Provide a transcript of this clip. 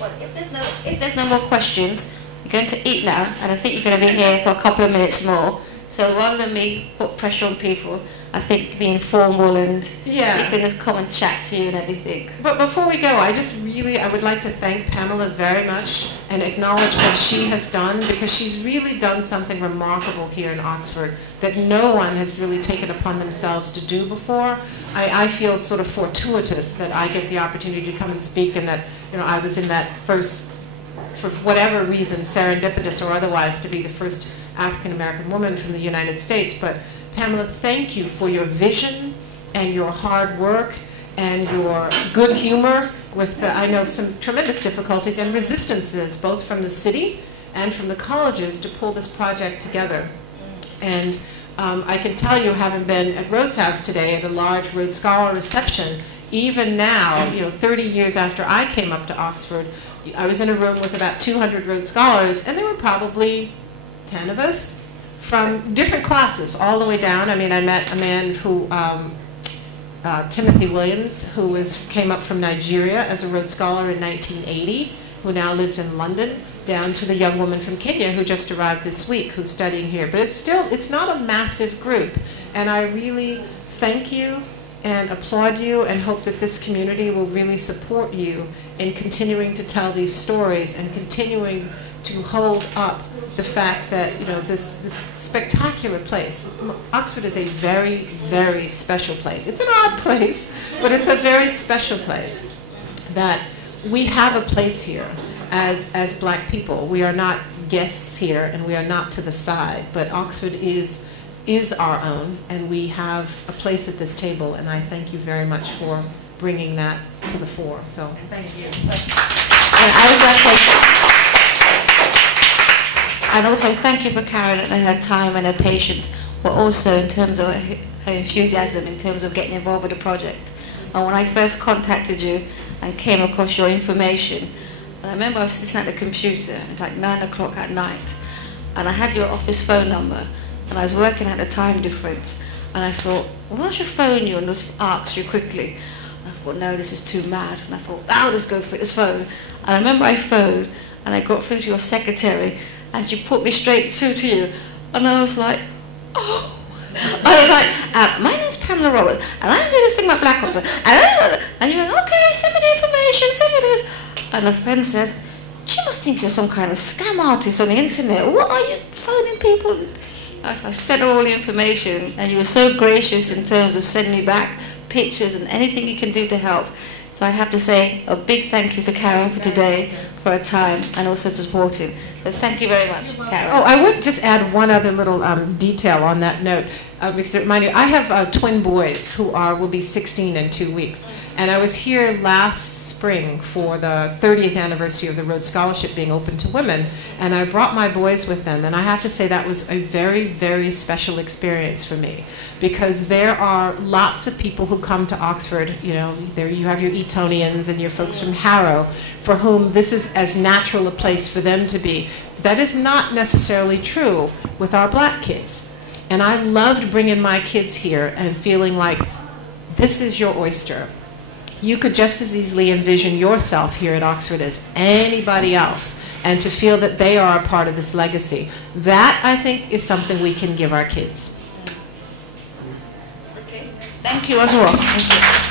Well, if there's no more questions, you're going to eat now, and I think you're going to be here for a couple of minutes more. So rather than me put pressure on people, I think being formal and we can just come and chat to you and everything. But before we go, I would like to thank Pamela very much and acknowledge what she has done, because she's really done something remarkable here in Oxford that no one has really taken upon themselves to do before. I feel sort of fortuitous that I get the opportunity to come and speak, and that I was in that first, for whatever reason, serendipitous or otherwise, to be the first African-American woman from the United States. But Pamela, thank you for your vision and your hard work and your good humor with, I know, some tremendous difficulties and resistances, both from the city and from the colleges, to pull this project together. And I can tell you, having been at Rhodes House today at a large Rhodes Scholar reception, even now, 30 years after I came up to Oxford, I was in a room with about 200 Rhodes Scholars, and there were probably 10 of us from different classes all the way down. I mean, I met a man who, Timothy Williams, who came up from Nigeria as a Rhodes Scholar in 1980, who now lives in London, down to the young woman from Kenya who just arrived this week, who's studying here. But it's not a massive group, and I really thank you and applaud you and hope that this community will really support you in continuing to tell these stories and continuing to hold up the fact that, this spectacular place. Oxford is a very, very special place. It's an odd place, but it's a very special place, that we have a place here as black people. We are not guests here, and we are not to the side, but Oxford is our own, and we have a place at this table, and I thank you very much for bringing that to the fore. So thank you. And also thank you for Karen and her time and her patience, but also in terms of her enthusiasm in terms of getting involved with the project. And when I first contacted you and came across your information, and I remember I was sitting at the computer, and it's like 9 o'clock at night, and I had your office phone number, and I was working at a time difference, and I thought, well, I should phone you and just ask you quickly. And I thought, no, this is too mad. And I thought, I'll just go for this phone. And I remember I phoned, and I got through to your secretary, and she put me straight through to you. And I was like, oh. I was like, my name's Pamela Roberts, and I'm doing this thing about black culture. And you went, okay, send me the information, send me this. And a friend said, she must think you're some kind of scam artist on the internet. What are you phoning people? I sent her all the information, and you were so gracious in terms of sending me back pictures and anything you can do to help. So I have to say a big thank you to Karen for today, for her time, and also to supporting. So thank you very much, Karen. Oh, I would just add one other little detail on that note. Because it reminded me, I have twin boys who will be 16 in 2 weeks. And I was here last spring for the 30th anniversary of the Rhodes Scholarship being open to women, and I brought my boys with them, and I have to say that was a very, very special experience for me, because there are lots of people who come to Oxford, there you have your Etonians and your folks from Harrow, for whom this is as natural a place for them to be. That is not necessarily true with our black kids. And I loved bringing my kids here and feeling like this is your oyster. You could just as easily envision yourself here at Oxford as anybody else, and to feel that they are a part of this legacy. That, I think, is something we can give our kids. Okay. Thank you as well. Thank you.